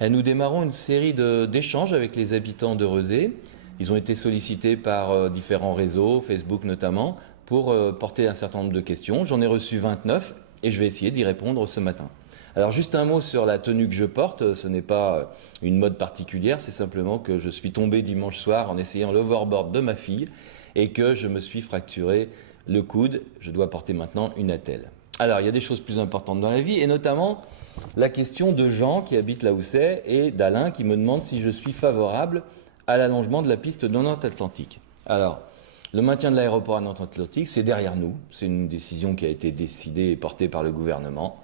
Et nous démarrons une série d'échanges avec les habitants de Rezé. Ils ont été sollicités par différents réseaux, Facebook notamment, pour porter un certain nombre de questions. J'en ai reçu 29 et je vais essayer d'y répondre ce matin. Alors juste un mot sur la tenue que je porte, ce n'est pas une mode particulière, c'est simplement que je suis tombé dimanche soir en essayant l'overboard de ma fille et que je me suis fracturé le coude. Je dois porter maintenant une attelle. Alors il y a des choses plus importantes dans la vie et notamment la question de Jean qui habite là où c'est et d'Alain qui me demande si je suis favorable à l'allongement de la piste de Nantes-Atlantique. Alors, le maintien de l'aéroport à Nantes-Atlantique, c'est derrière nous. C'est une décision qui a été décidée et portée par le gouvernement.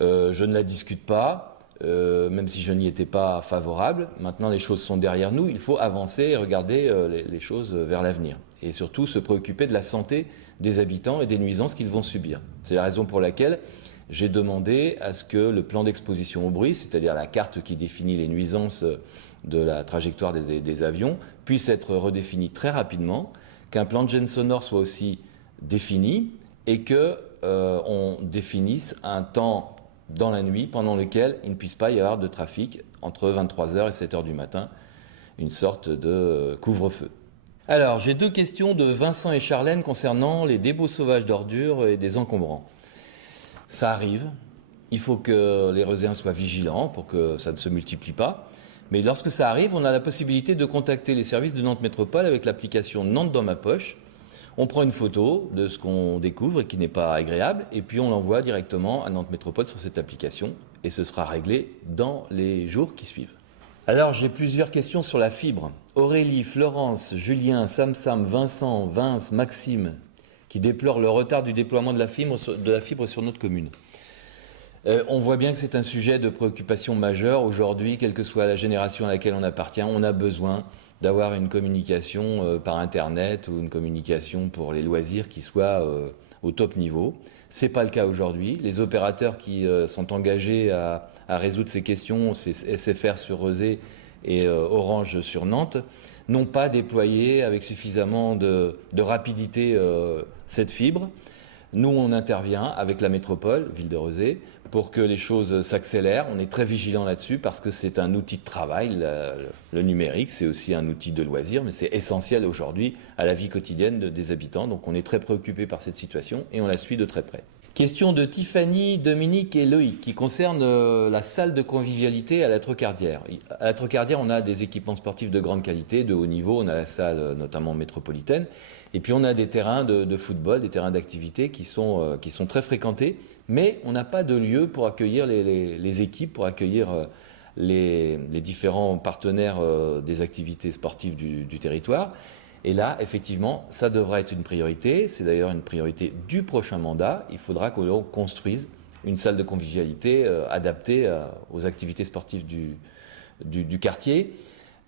Je ne la discute pas, même si je n'y étais pas favorable. Maintenant, les choses sont derrière nous. Il faut avancer et regarder les choses vers l'avenir. Et surtout, se préoccuper de la santé des habitants et des nuisances qu'ils vont subir. C'est la raison pour laquelle j'ai demandé à ce que le plan d'exposition au bruit, c'est-à-dire la carte qui définit les nuisances de la trajectoire des avions, puisse être redéfini très rapidement, qu'un plan de gêne sonore soit aussi défini et qu'on définisse un temps dans la nuit pendant lequel il ne puisse pas y avoir de trafic entre 23h et 7h du matin, une sorte de couvre-feu. Alors, j'ai deux questions de Vincent et Charlène concernant les dépôts sauvages d'ordures et des encombrants. Ça arrive, il faut que les Rezéens soient vigilants pour que ça ne se multiplie pas. Mais lorsque ça arrive, on a la possibilité de contacter les services de Nantes Métropole avec l'application Nantes dans ma poche. On prend une photo de ce qu'on découvre et qui n'est pas agréable, et puis on l'envoie directement à Nantes Métropole sur cette application, et ce sera réglé dans les jours qui suivent. Alors j'ai plusieurs questions sur la fibre. Aurélie, Florence, Julien, Sam, Vincent, Vince, Maxime, qui déplorent le retard du déploiement de la fibre sur notre commune. On voit bien que c'est un sujet de préoccupation majeure. Aujourd'hui, quelle que soit la génération à laquelle on appartient, on a besoin d'avoir une communication par Internet ou une communication pour les loisirs qui soit au top niveau. Ce n'est pas le cas aujourd'hui. Les opérateurs qui sont engagés à résoudre ces questions, c'est SFR sur Rezé et Orange sur Nantes, n'ont pas déployé avec suffisamment de rapidité cette fibre. Nous, on intervient avec la métropole, ville de Rezé, pour que les choses s'accélèrent. On est très vigilants là-dessus parce que c'est un outil de travail. Le numérique, c'est aussi un outil de loisir, mais c'est essentiel aujourd'hui à la vie quotidienne des habitants. Donc on est très préoccupés par cette situation et on la suit de très près. Question de Tiffany, Dominique et Loïc qui concerne la salle de convivialité à la Trocardière. À la Trocardière, on a des équipements sportifs de grande qualité, de haut niveau. On a la salle notamment métropolitaine. Et puis on a des terrains de football, des terrains d'activité qui sont très fréquentés. Mais on n'a pas de lieu pour accueillir les équipes, pour accueillir les différents partenaires des activités sportives du territoire. Et là, effectivement, ça devra être une priorité. C'est d'ailleurs une priorité du prochain mandat. Il faudra que l'on construise une salle de convivialité adaptée aux activités sportives du quartier.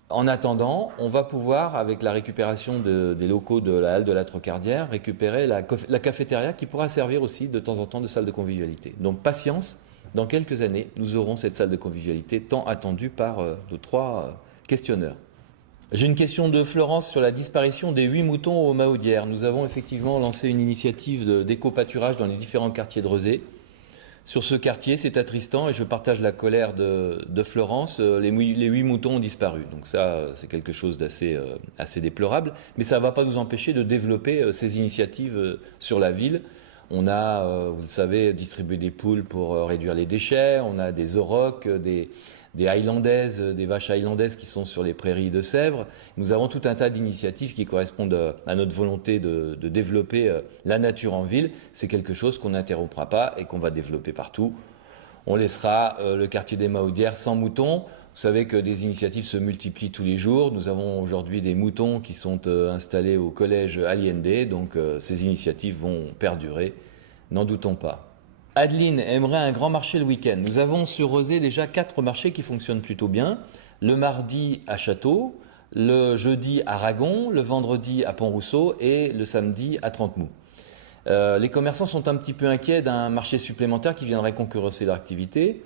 En attendant, on va pouvoir, avec la récupération des locaux de la halle de la Trocardière, récupérer la cafétéria qui pourra servir aussi de temps en temps de salle de convivialité. Donc patience, dans quelques années, nous aurons cette salle de convivialité tant attendue par nos trois questionneurs. J'ai une question de Florence sur la disparition des 8 moutons aux Mahaudières. Nous avons effectivement lancé une initiative d'éco-pâturage dans les différents quartiers de Rezé. Sur ce quartier, c'est attristant et je partage la colère de Florence. Les 8 moutons ont disparu. Donc ça, c'est quelque chose d'assez assez déplorable. Mais ça ne va pas nous empêcher de développer ces initiatives sur la ville. On a, vous le savez, distribué des poules pour réduire les déchets. On a des aurochs, des highlandaises, des vaches highlandaises qui sont sur les prairies de Sèvres. Nous avons tout un tas d'initiatives qui correspondent à notre volonté de développer la nature en ville. C'est quelque chose qu'on n'interrompra pas et qu'on va développer partout. On laissera le quartier des Mahaudières sans moutons. Vous savez que des initiatives se multiplient tous les jours. Nous avons aujourd'hui des moutons qui sont installés au collège Allende. Donc ces initiatives vont perdurer, n'en doutons pas. Adeline aimerait un grand marché le week-end. Nous avons sur Rezé déjà 4 marchés qui fonctionnent plutôt bien. Le mardi à Château, le jeudi à Ragon, le vendredi à Pont-Rousseau et le samedi à Trentemoux. Les commerçants sont un petit peu inquiets d'un marché supplémentaire qui viendrait concurrencer leur activité.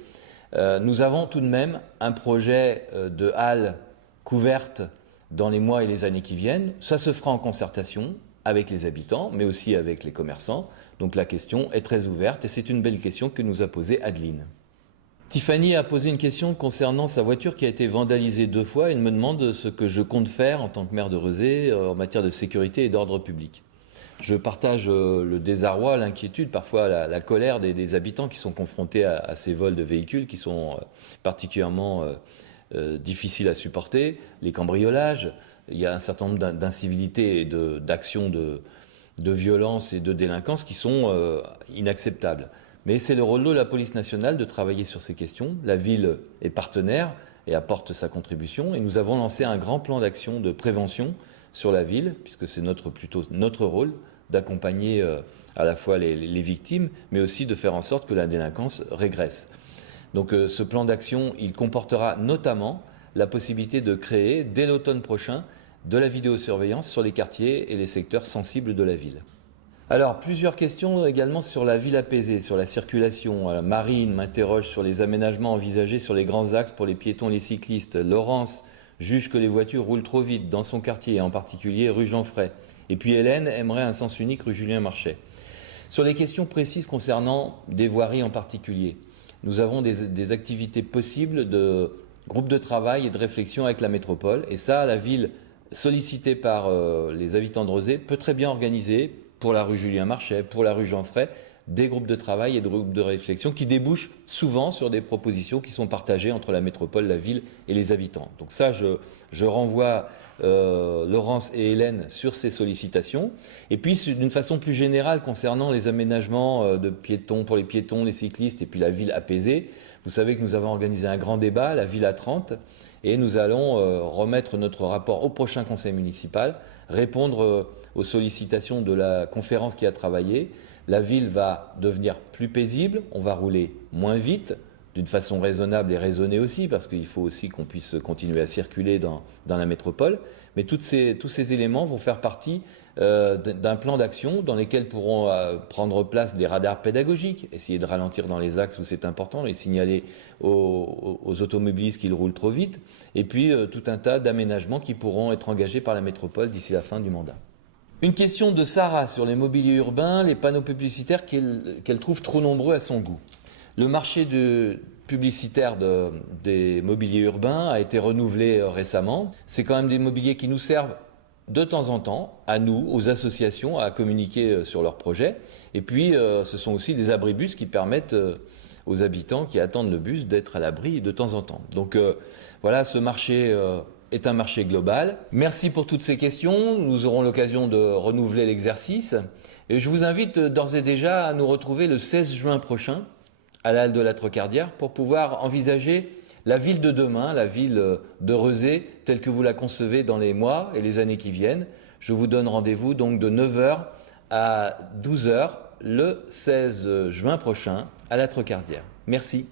Nous avons tout de même un projet de halle couverte dans les mois et les années qui viennent. Ça se fera en concertation avec les habitants, mais aussi avec les commerçants. Donc la question est très ouverte et c'est une belle question que nous a posée Adeline. Tiffany a posé une question concernant sa voiture qui a été vandalisée 2 fois. Elle me demande ce que je compte faire en tant que maire de Rezé en matière de sécurité et d'ordre public. Je partage le désarroi, l'inquiétude, parfois la colère des habitants qui sont confrontés à ces vols de véhicules qui sont particulièrement difficiles à supporter, les cambriolages. Il y a un certain nombre d'incivilités et d'actions de violence et de délinquance qui sont inacceptables. Mais c'est le rôle de la police nationale de travailler sur ces questions. La ville est partenaire et apporte sa contribution. Et nous avons lancé un grand plan d'action de prévention sur la ville, puisque c'est plutôt notre rôle d'accompagner à la fois les victimes, mais aussi de faire en sorte que la délinquance régresse. Donc ce plan d'action, il comportera notamment la possibilité de créer, dès l'automne prochain, de la vidéosurveillance sur les quartiers et les secteurs sensibles de la ville. Alors, plusieurs questions également sur la ville apaisée, sur la circulation. Marine m'interroge sur les aménagements envisagés sur les grands axes pour les piétons et les cyclistes. Laurence juge que les voitures roulent trop vite dans son quartier, en particulier rue Jean Fray. Et puis Hélène aimerait un sens unique rue Julien Marchais. Sur les questions précises concernant des voiries en particulier, nous avons des activités possibles de groupes de travail et de réflexion avec la métropole. Et ça, la ville, sollicitée par les habitants de Rezé, peut très bien organiser pour la rue Julien Marchais, pour la rue Jean Fray, des groupes de travail et des groupes de réflexion qui débouchent souvent sur des propositions qui sont partagées entre la métropole, la ville et les habitants. Donc ça, je renvoie Laurence et Hélène sur ces sollicitations. Et puis, d'une façon plus générale, concernant les aménagements de piétons, pour les piétons, les cyclistes et puis la ville apaisée, vous savez que nous avons organisé un grand débat, la ville à 30, et nous allons remettre notre rapport au prochain conseil municipal, répondre aux sollicitations de la conférence qui a travaillé. La ville va devenir plus paisible, on va rouler moins vite, d'une façon raisonnable et raisonnée aussi, parce qu'il faut aussi qu'on puisse continuer à circuler dans la métropole. Mais tous ces éléments vont faire partie d'un plan d'action dans lesquels pourront prendre place des radars pédagogiques, essayer de ralentir dans les axes où c'est important et signaler aux automobilistes qu'ils roulent trop vite, et puis tout un tas d'aménagements qui pourront être engagés par la métropole d'ici la fin du mandat. Une question de Sarah sur les mobiliers urbains, les panneaux publicitaires qu'elle trouve trop nombreux à son goût. Le marché publicitaire des mobiliers urbains a été renouvelé récemment. C'est quand même des mobiliers qui nous servent de temps en temps, à nous, aux associations, à communiquer sur leurs projets. Et puis, ce sont aussi des abribus qui permettent aux habitants qui attendent le bus d'être à l'abri de temps en temps. Donc voilà, ce marché est un marché global. Merci pour toutes ces questions. Nous aurons l'occasion de renouveler l'exercice. Et je vous invite d'ores et déjà à nous retrouver le 16 juin prochain à la halle de la Trocardière pour pouvoir envisager la ville de demain, la ville de Rezé, telle que vous la concevez dans les mois et les années qui viennent. Je vous donne rendez-vous donc de 9 h à 12 h le 16 juin prochain à la Trocardière. Merci.